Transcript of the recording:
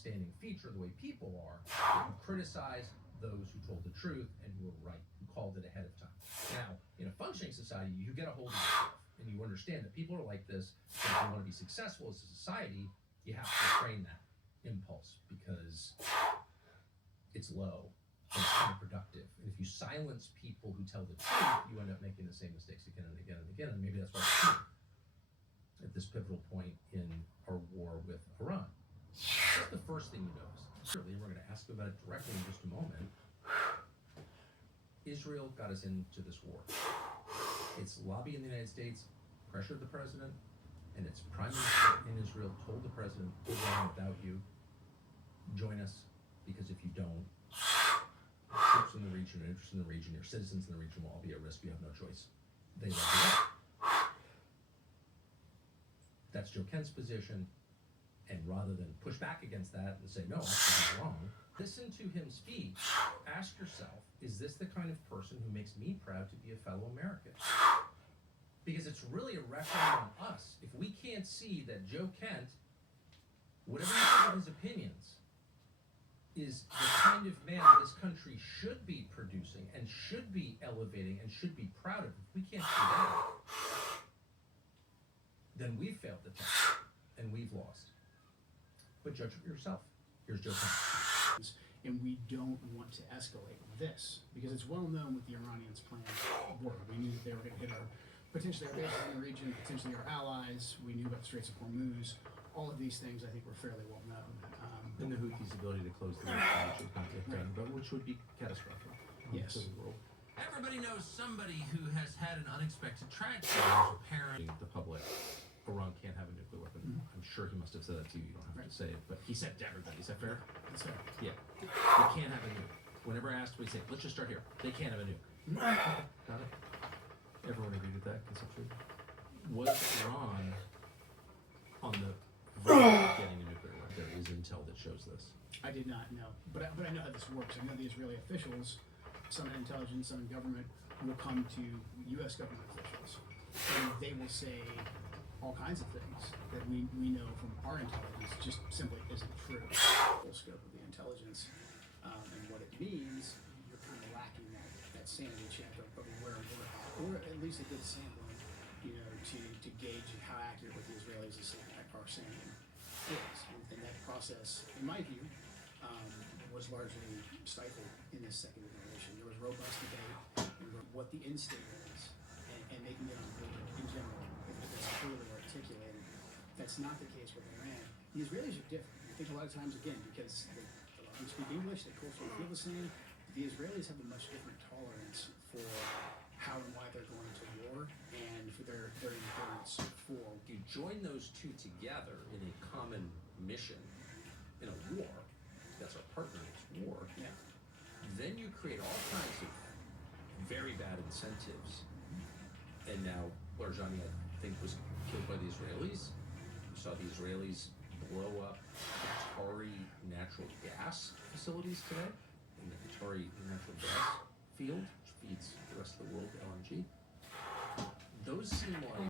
standing feature of the way people are, who criticize those who told the truth and who were right, who called it ahead of time. Now, in a functioning society, you get a hold of yourself and you understand that people are like this. So if you want to be successful as a society, you have to train that impulse because it's low and it's counterproductive. And if you silence people who tell the truth, you end up making the same mistakes again and again and again. And maybe that's why we're here at this pivotal point in our war with Iran. That's the first thing you notice. Certainly, we're going to ask about it directly in just a moment. Israel got us into this war. Its lobby in the United States pressured the president, and its prime minister in Israel told the president, we're going without you. Join us, because if you don't, troops in the region, interests in the region, your citizens in the region will all be at risk. You have no choice. They let you up. That's Joe Kent's position. And rather than push back against that and say, no, actually he's wrong, listen to him speak. Ask yourself, is this the kind of person who makes me proud to be a fellow American? Because it's really a referendum on us. If we can't see that Joe Kent, whatever you think of his opinions, is the kind of man that this country should be producing and should be elevating and should be proud of, if we can't see that, then we've failed the test and we've lost. But judge for yourself. Here's Joe Kent. And we don't want to escalate this because it's well known what the Iranians' plans were. We knew that they were going to hit potentially our bases in the region, potentially our allies. We knew about the Straits of Hormuz. All of these things, I think, were fairly well known. And the Houthis' ability to close the region conflict down, but which would be catastrophic yes. to the world. Everybody knows somebody who has had an unexpected tragedy. Apparently, the public, Iran can't have a nuclear weapon. Mm-hmm. I'm sure he must have said that to you. You don't have to say it, but he said to everybody. Is that fair? That's fair. Yeah. They can't have a nuke. Whenever asked, we say, let's just start here. They can't have a nuke. Got it? Everyone agreed with that conceptually? Was Iran on the verge of getting a nuclear weapon? There is intel that shows this. I did not know, but I know how this works. I know the Israeli officials, some in intelligence, some in government, will come to U.S. government officials, and they will say all kinds of things that we know from our intelligence just simply isn't true. Full scope of the intelligence and what it means, you're kind of lacking that sanity check of where we're at, or at least a good sampling, to gauge how accurate what the Israelis are saying is. And that process, in my view, was largely stifled in this second iteration. There was robust debate over what the end state is and making it on board in general, if it's clearly articulated. That's not the case with Iran. The Israelis are different. I think a lot of times, again, because they speak English, they culturally feel the same. The Israelis have a much different tolerance for how and why they're going to war and for their endurance for. You join those two together in a common mission in a war, that's our partner in this war, Yeah. then you create all kinds of very bad incentives. And now Larijani, I think, was killed by the Israelis. You saw the Israelis blow up Qatari natural gas facilities today in the Qatari natural gas field, which feeds the rest of the world LNG. Those seem like